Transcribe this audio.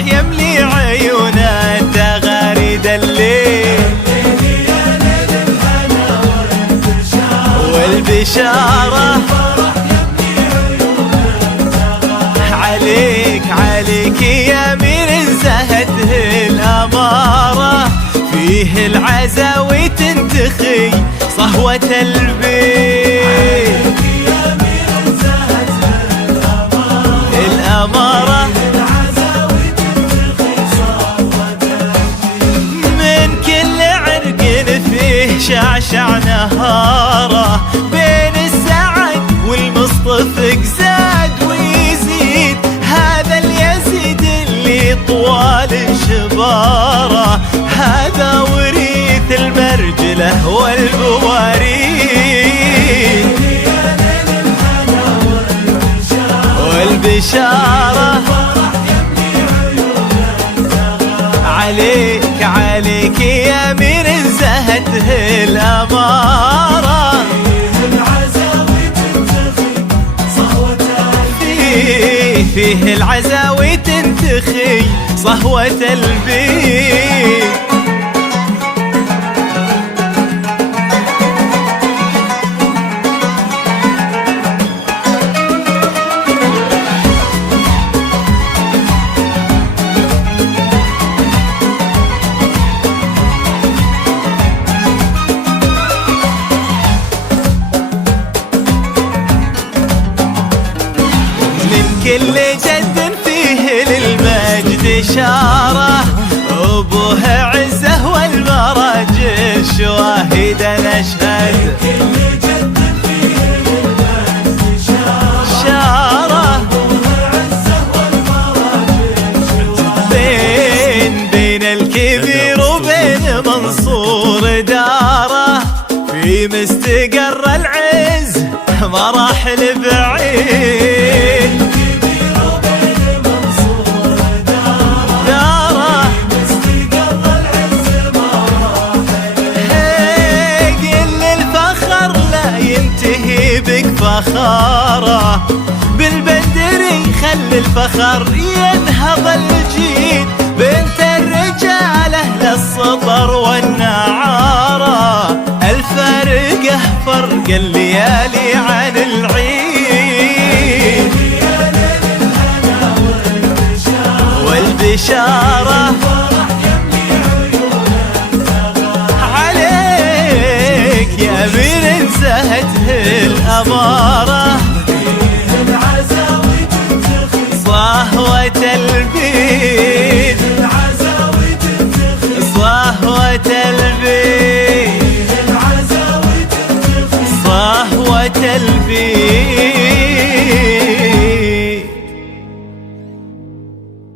يملي عيونه تغاريد الليل والبشارة عليك يا من زهته الأمارة فيه العزاوي تنتخي صهوة البيت الأمارة من كل عرق فيه شعشع نهاره بين السعد والمصطفى زاد ويزيد هذا اليزيد اللي طوال شباره هذا وريث المرجله والبواريث والبشاره عليك يا من زهته الأمارة فيه العزاوي تنتخي صهوة البيت كل جد فيه للمجد إشارة أبوه عزه والمراجل شواهد نشهد كل جد فيه للمجد إشارة أبوه عزه والمراجل شواهد بين الكبير وبين منصور داره في مستقر العز مراحل بعيد فخارة بالبندري خلي الفخر ينهض الجيل بنت الرجال أهل السطر والنعارة الفارقة فرق الليالي عن العيد والبشارة